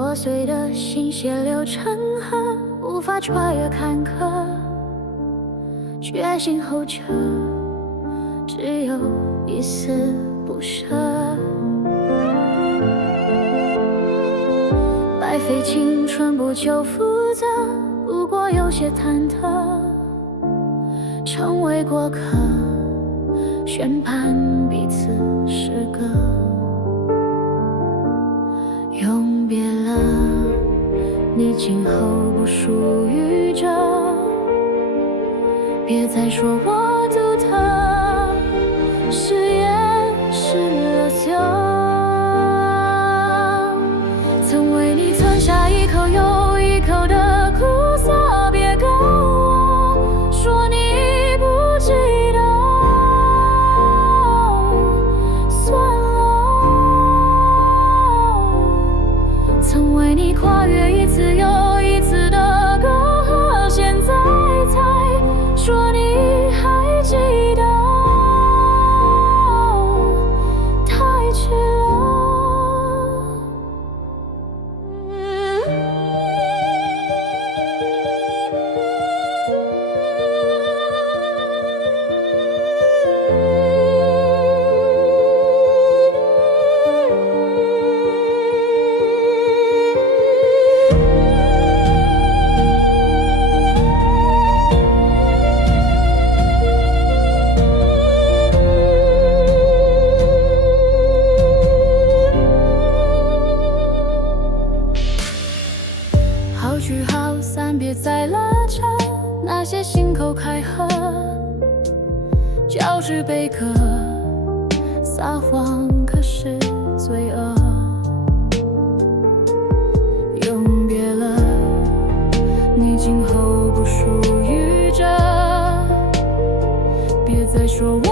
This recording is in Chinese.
破碎的心血流成河，无法穿越坎坷，决心后撤，只有一丝不舍。白费青春不求负责，不过有些忐忑，成为过客，宣判彼此是歌。永别了，你今后不属于这，别再说我独特，誓言是垃圾。曾为你吞下一口又一口的苦涩，别跟我说你不记得，算了。曾为你跨越一次又一次的隔阂，现在才说你还记得，太迟了。好聚好散，别再拉扯，那些信口开河，交织悲歌，撒谎可是罪恶。永别了，你今后不属于这，别再说我